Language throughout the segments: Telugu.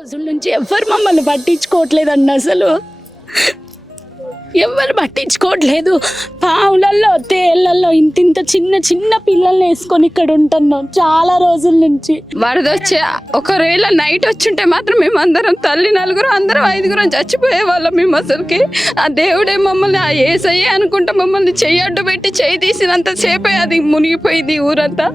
రోజుల నుంచి ఎవ్వరు మమ్మల్ని పట్టించుకోవట్లేదండి. అసలు ఎవ్వరు పట్టించుకోవట్లేదు. పావులల్లో తేళ్లలో ఇంతింత చిన్న చిన్న పిల్లల్ని వేసుకొని ఇక్కడ ఉంటున్నాం చాలా రోజుల నుంచి. వరద వచ్చే ఒకవేళ నైట్ వచ్చుంటే మాత్రం మేము అందరం తల్లి నలుగురు అందరం ఐదుగురం చచ్చిపోయే వాళ్ళం. మేము అసలుకి ఆ దేవుడే మమ్మల్ని ఆ ఏసయ్యే అనుకుంటా మమ్మల్ని చెయ్యి అడ్డు పెట్టి చెయ్యి తీసినంత సేపే అది మునిగిపోయింది ఊరంతా.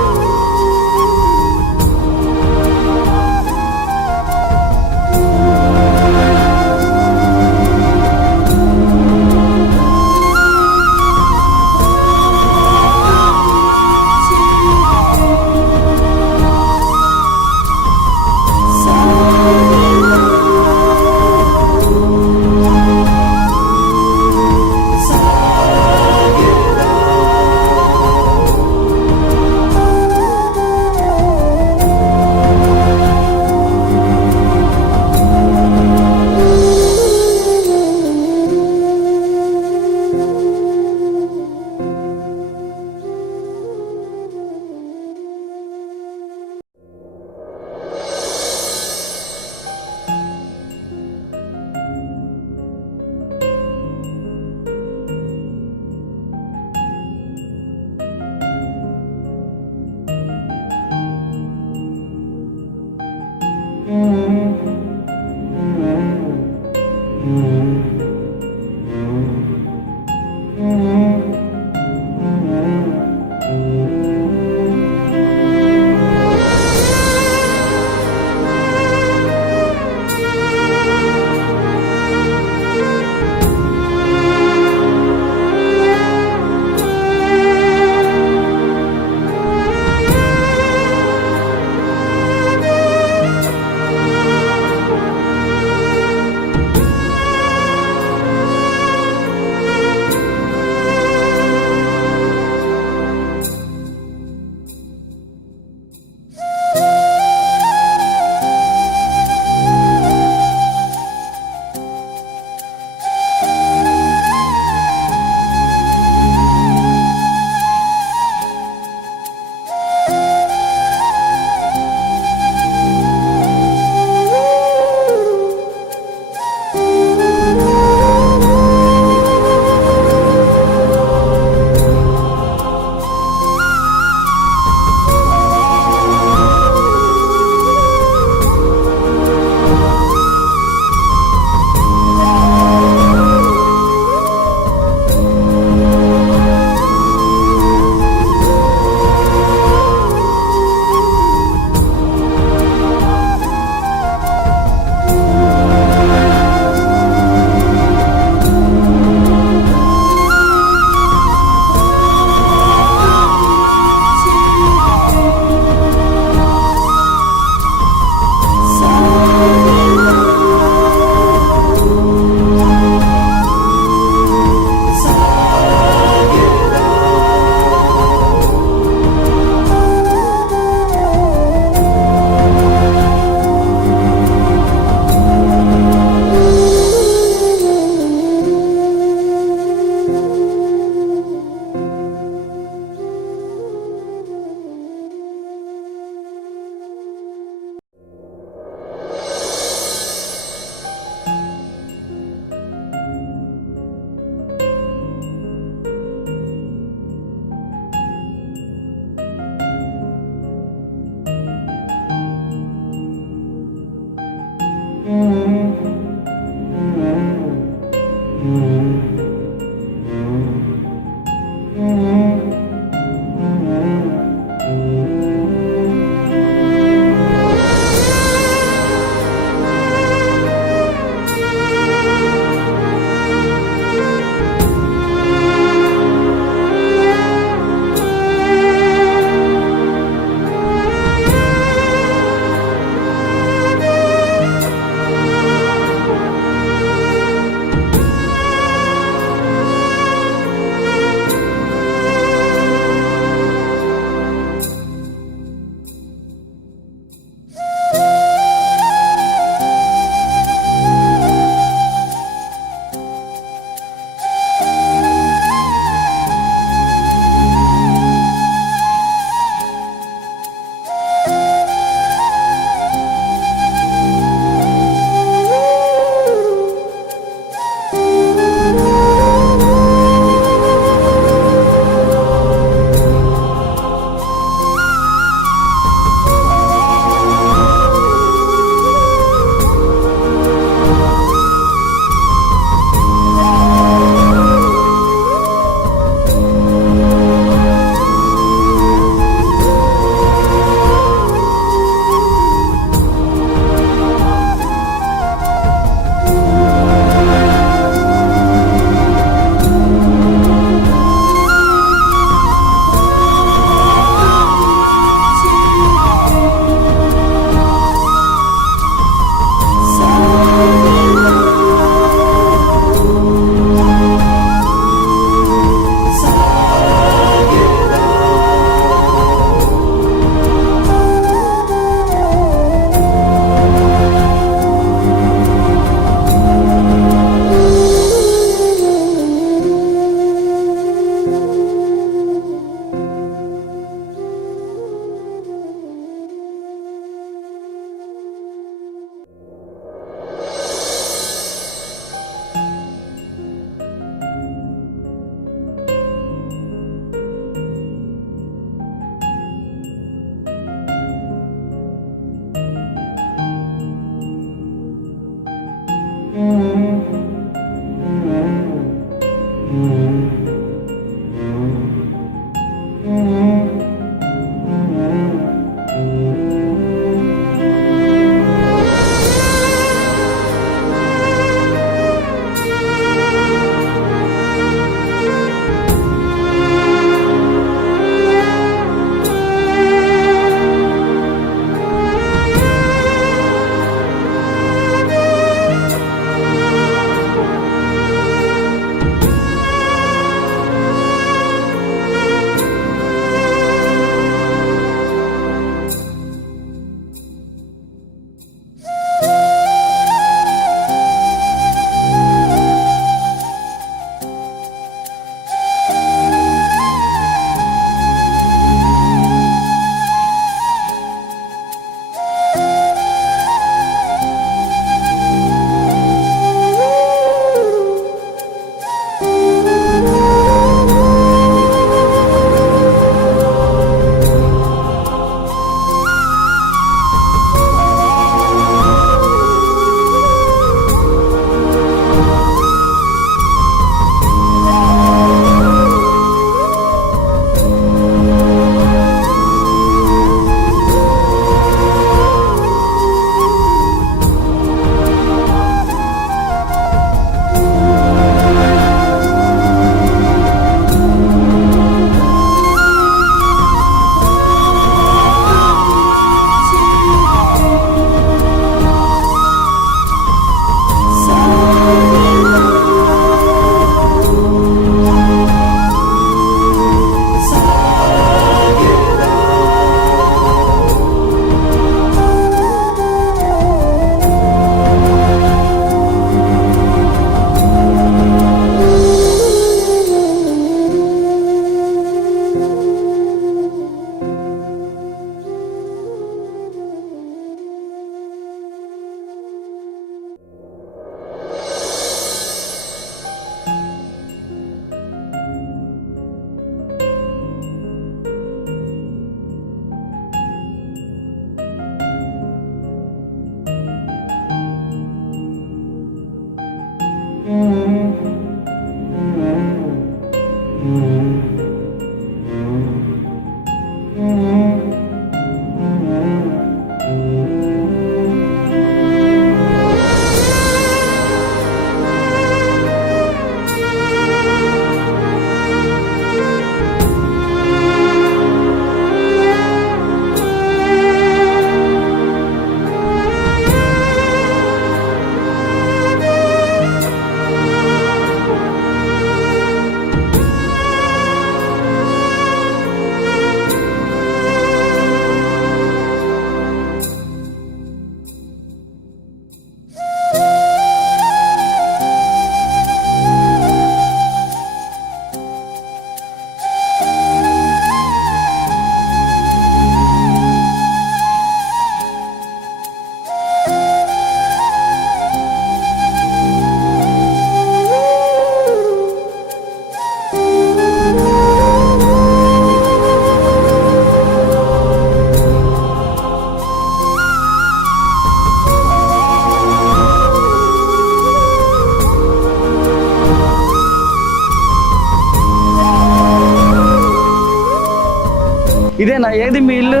అదేనా? ఏది మీ ఇల్లు?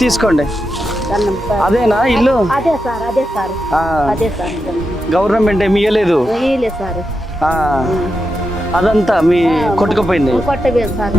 తీసుకోండి. అదేనా ఇల్లు? అదే సార్, అదే సార్, ఆ, అదే సార్. గవర్నమెంట్ ఏమి ఇయ్యలేదు. సార్ ఆ, అదంతా మీ కొట్టుకుపోయింది. కొట్టలేదు సార్.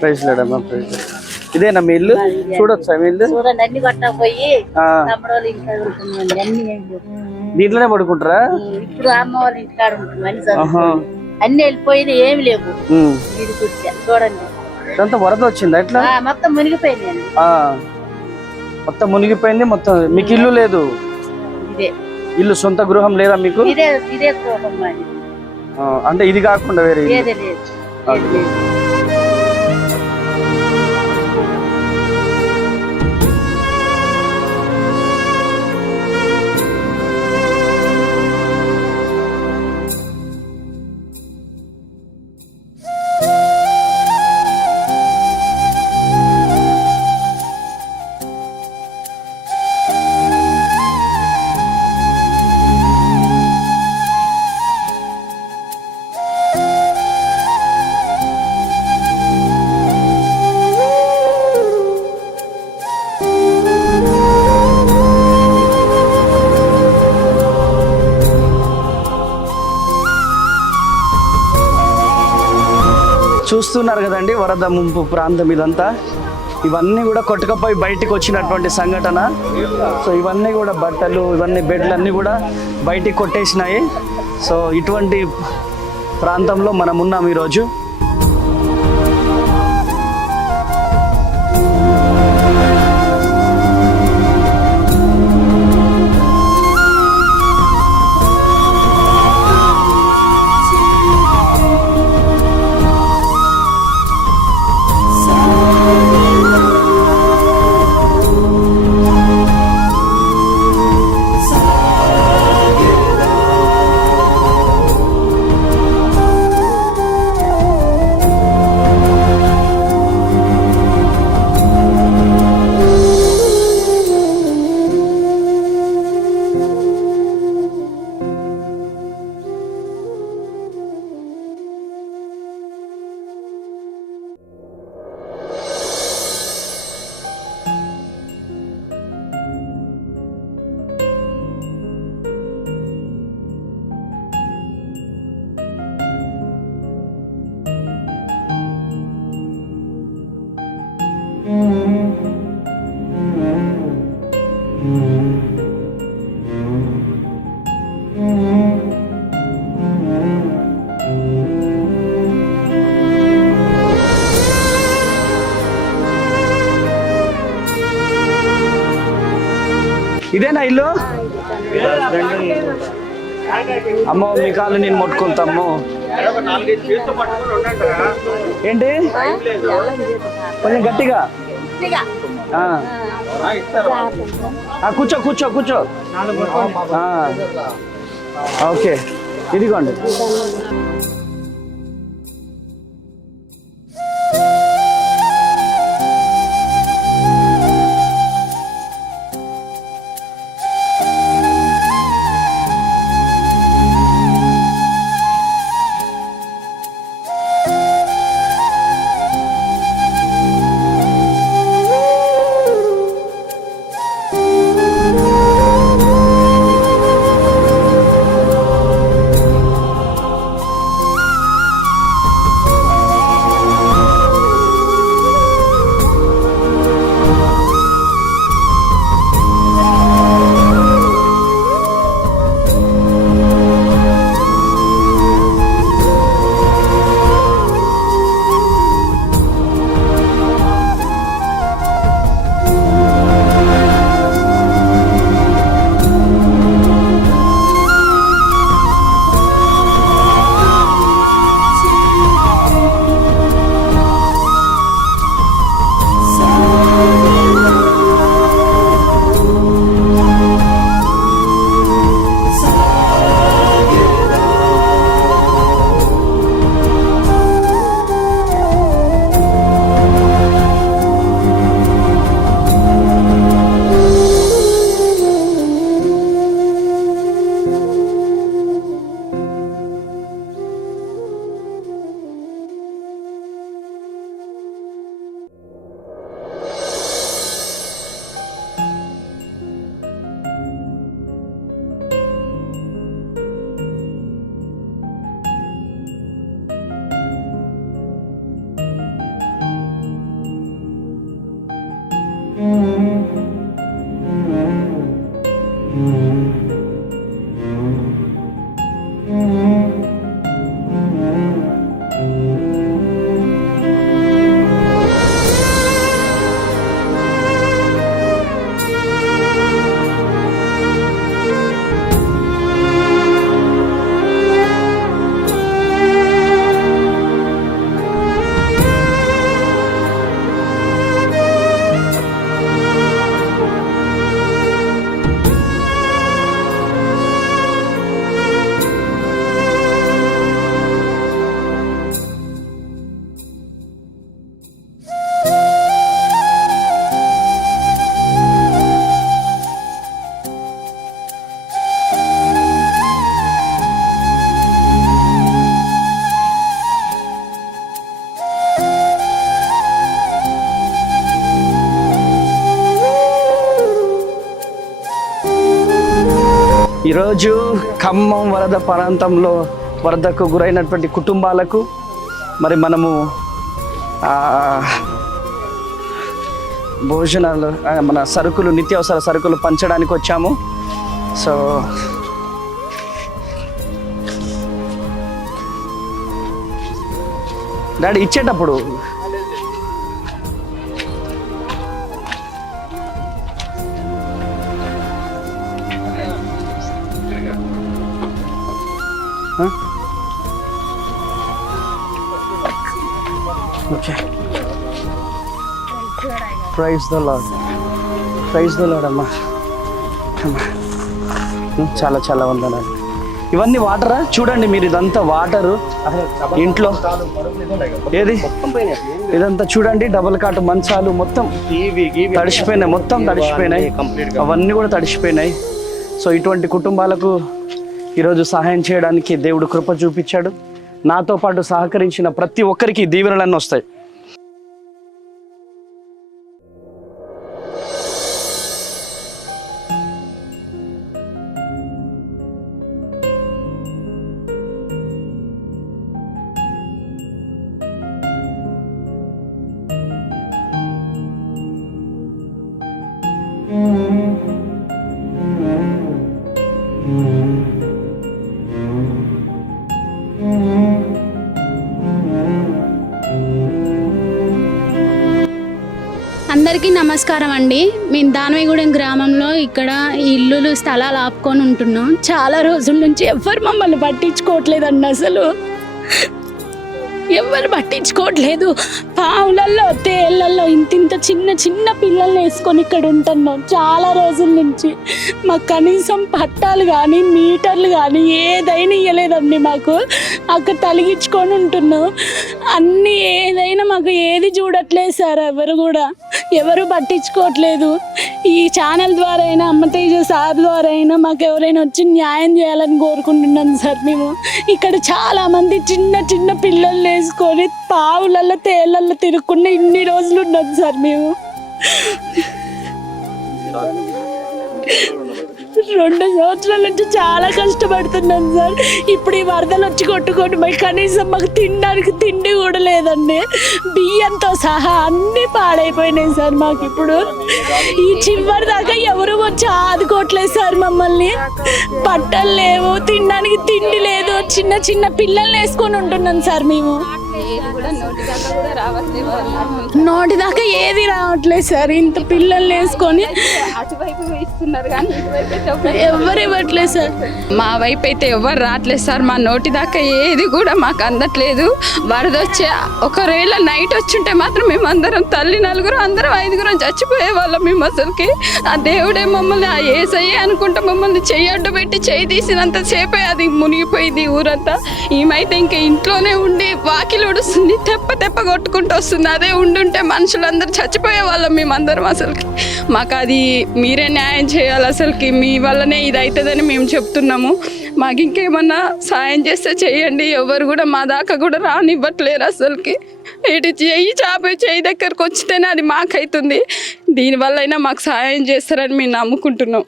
Price లేడమ్మా, price. ఇదేనా మీ ఇల్లు? చూడొచ్చా మీ ఇల్లు? చూడండి, అన్ని కొట్టకపోయి ఆ, తమ్ముడు ఇంట్లో ఉంటుందండి. అన్ని దీంట్లోనే పడుకుంటారా? ఇప్పుడు అమ్మ వాళ్ళ ఇంటికాడ ఉంటుంది. అన్ని ఆహా. అన్ని వెళ్ళిపోయినా ఏమి లేవు. ఉమ్. ఇది కూర్చో చూడండి. ఇదంతా వరద వచ్చిందా ఎట్లా? మొత్తం మునిగిపోయినాయండి. ఆ, మొత్తం మునిగిపోయింది మొత్తం. మీకు ఇల్లు లేదు? ఇదే ఇల్లు సొంత గృహం లేదా మీకు? ఇదే ఇదే కోపం మాది. ఆ, అంటే ఇది కాకుండా వేరే ఇల్లు? ఏదే లేదు, ఏది లేదు. చూస్తున్నారు కదండి వరద ముంపు ప్రాంతం ఇదంతా. ఇవన్నీ కూడా కొట్టుకపోయి బయటికి వచ్చినటువంటి సంఘటన. సో ఇవన్నీ కూడా బట్టలు, ఇవన్నీ బెడ్లు అన్నీ కూడా బయటికి కొట్టేసినాయి. సో ఇటువంటి ప్రాంతంలో మనం ఉన్నాం ఈరోజు. ఇదేనా ఇల్లు? అమ్మో మీ కాళ్ళు నేను ముట్టుకుంటాము. ఏంటి? కొంచెం గట్టిగా. కూర్చో కూర్చో కూర్చో. ఓకే, ఇదిగోండి. ఈరోజు ఖమ్మం వరద ప్రాంతంలో వరదకు గురైనటువంటి కుటుంబాలకు మరి మనము భోజనాలు మన సరుకులు నిత్యావసర సరుకులు పంచడానికి వచ్చాము. సో డాడీ ఇచ్చేటప్పుడు okay, praise the lord, praise the lord అమ్మా. చాలా చాలా వందనాలు. ఇవన్నీ వాటరా? చూడండి మీరు, ఇదంతా వాటరు ఇంట్లో. ఏది ఇదంతా చూడండి, డబుల్ కాటు మంచాలు మొత్తం తడిసిపోయినాయి, మొత్తం తడిసిపోయినాయి, అవన్నీ కూడా తడిసిపోయినాయి. సో ఇటువంటి కుటుంబాలకు ఈరోజు సహాయం చేయడానికి దేవుడు కృప చూపించాడు. నాతో పాటు సహకరించిన ప్రతి ఒక్కరికి దీవెనలన్నీ వస్తాయి. అందరికీ నమస్కారం అండి. మేము దానవేగూడెం గ్రామంలో ఇక్కడ ఇల్లులు స్థలాలు ఆపుకొని ఉంటున్నాం. చాలా రోజుల నుంచి ఎవరు మమ్మల్ని పట్టించుకోవట్లేదండి. అసలు ఎవరు పట్టించుకోవట్లేదు. పావులల్లో తేళ్లలో ఇంత చిన్న చిన్న పిల్లల్ని వేసుకొని ఇక్కడ ఉంటున్నాం చాలా రోజుల నుంచి. మాకు కనీసం పట్టాలు కానీ మీటర్లు కానీ ఏదైనా ఇవ్వలేదండి. మాకు అక్కడ తలిగించుకొని ఉంటున్నాం. అన్నీ ఏదైనా మాకు ఏది చూడట్లేదు సార్. ఎవరు పట్టించుకోవట్లేదు. ఈ ఛానల్ ద్వారా అయినా, అమ్మతేజ సార్ ద్వారా అయినా మాకు ఎవరైనా వచ్చి న్యాయం చేయాలని కోరుకుంటున్నాం సార్. మేము ఇక్కడ చాలామంది చిన్న చిన్న పిల్లల్ని వేసుకొని పావులలో తేళ్లలో తిరుక్కుండా ఇన్ని రోజులు ఉన్నాం సార్. మేము 2 సంవత్సరాల నుంచి చాలా కష్టపడుతున్నాం సార్. ఇప్పుడు ఈ వరదలు వచ్చి కొట్టుకోండి, మరి కనీసం మాకు తినడానికి తిండి కూడా లేదండి. బియ్యంతో సహా అన్నీ పాడైపోయినాయి సార్. మాకు ఇప్పుడు ఈ చివరి దాకా ఎవరు వచ్చి ఆదుకోవట్లేదు సార్ మమ్మల్ని. బట్టలు లేవు, తినడానికి తిండి లేదు. చిన్న చిన్న పిల్లల్ని వేసుకొని ఉంటున్నాం సార్. మేము నోటి దాకా ఏది రావట్లేదు సార్. ఇంత పిల్లల్ని వేసుకొని ఎవరు ఇవ్వట్లేదు సార్. మా వైపు అయితే ఎవరు రావట్లేదు సార్. మా నోటి దాకా ఏది కూడా మాకు అందట్లేదు. వరద వచ్చే ఒకవేళ నైట్ వచ్చుంటే మాత్రం మేము అందరం తల్లి 4 అందరం 5 చచ్చిపోయే వాళ్ళం. మేము అసలుకి ఆ దేవుడే మమ్మల్ని, ఆ ఏసయ్యే అనుకుంటా మమ్మల్ని చెయ్యడ్డు పెట్టి చేయి తీసినంతసేపే అది మునిగిపోయింది ఊరంతా. ఈమైతే ఇంకా ఇంట్లోనే ఉండి వాకిలు ఉడుస్తుంది, తెప్ప కొట్టుకుంటూ వస్తుంది. అదే ఉండుంటే మనుషులందరూ చచ్చిపోయే వాళ్ళం మేమందరం. అసలుకి మాకు అది మీరే న్యాయం చేయాలి. అసలుకి మీ వల్లనే ఇది అవుతుందని మేము చెప్తున్నాము. మాకు ఇంకేమన్నా సాయం చేస్తే చేయండి. ఎవరు కూడా మా దాకా కూడా రానివ్వట్లేరు. అసలుకి ఇటు చేయి దగ్గరకు వచ్చితేనే అది మాకైతుంది. దీనివల్ల అయినా మాకు సాయం చేస్తారని మేము నమ్ముకుంటున్నాం.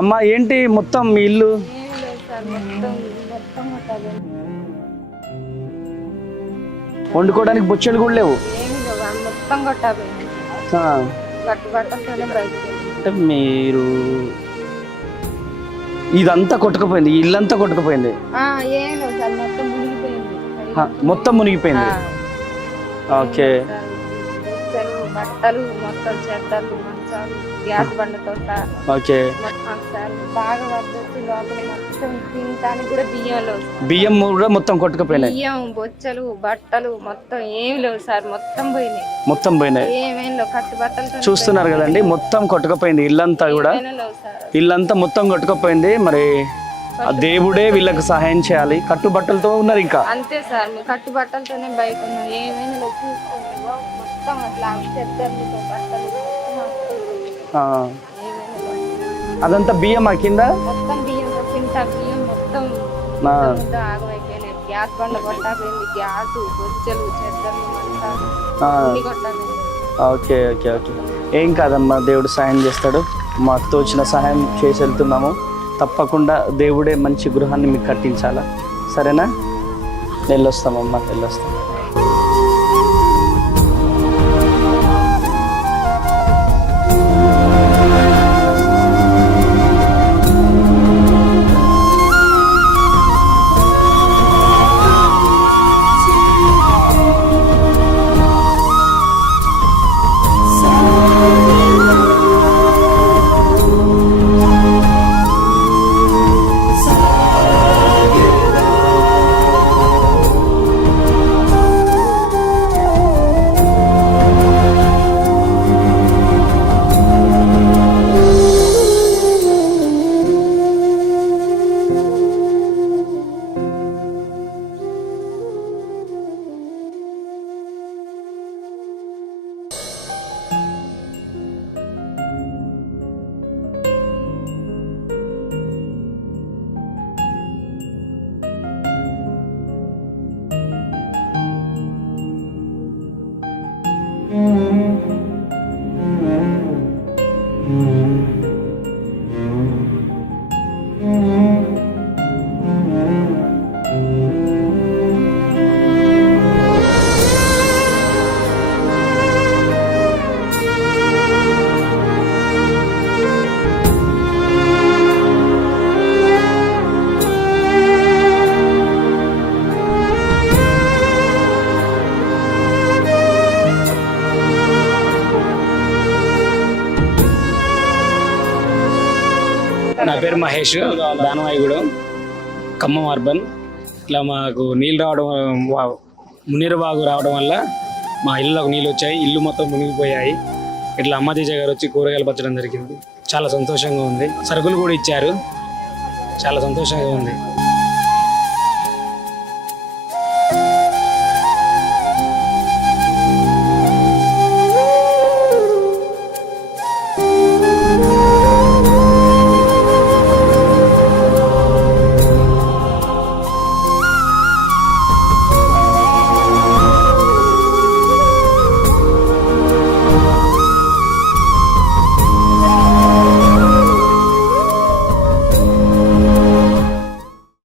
అమ్మా ఏంటి మొత్తం మీ ఇల్లు? వండుకోవడానికి బొచ్చెలు కూడా లేవు. అంటే మీరు ఇదంతా కొట్టుకుపోయింది, ఇల్లంతా కొట్టుకుపోయింది, మొత్తం మునిగిపోయింది. ఓకే, బట్టలు మొత్తం చెద్దలు మంచాలు గ్యాస్ బండతో ఓకే బాగా వద్దొచ్చి లోపల మొత్తం తినడానికి కూడా బియ్యం కూడా మొత్తం కొట్టుకుపోయినాయి. బియ్యం బొచ్చలు బట్టలు మొత్తం ఏం లేవు సార్. మొత్తం పోయినాయి. ఏమేం లేవు. కట్టు బట్టలు చూస్తున్నారు కదండి, మొత్తం కొట్టుకుపోయింది ఇల్లంతా కూడా. ఇల్లంతా మొత్తం కొట్టుకుపోయింది. మరి ఆ దేవుడే వీళ్ళకి సహాయం చేయాలి. కట్టుబట్టలతో ఉన్నారు ఇంకా. అంతే సార్, కట్టుబట్టలతోనే బయట ఉన్నారు. ఏమైనా మొత్తం అట్లా చెద్దర్లతో బట్టలు మొత్తం ఆ. ఏమైనా లేవు. అదంతా బియ్యమా కింద? మొత్తం బియ్యం చింత బియ్యం మొత్తం ఆ. ముద్ద ఆగమైపోయినాయి. గ్యాస్ బండ కొట్టాపోయింది, గ్యాస్ బొచ్చలు చెద్దర్లు అంతా ఆ. అన్ని కొట్టాపోయింది. ఓకే ఓకే ఓకే, ఏం కాదమ్మా, దేవుడు సహాయం చేస్తాడు. మాకు తోచిన సహాయం చేసి వెళ్తున్నాము. తప్పకుండా దేవుడే మంచి గృహాన్ని మీకు కట్టించాలా, సరేనా? వెళ్ళొస్తామమ్మా, వెళ్ళొస్తాం. నా పేరు మహేష్, దానవాయిగూడెం, ఖమ్మం అర్బన్. ఇట్లా మాకు నీళ్ళు రావడం, మునీరు బాగు రావడం వల్ల మా ఇళ్ళకు నీళ్ళు వచ్చాయి, ఇల్లు మొత్తం మునిగిపోయాయి. ఇట్లా అమ్మ తేజ గారు వచ్చి కూరగాయలు పచ్చడం జరిగింది. చాలా సంతోషంగా ఉంది. సరుకులు కూడా ఇచ్చారు, చాలా సంతోషంగా ఉంది.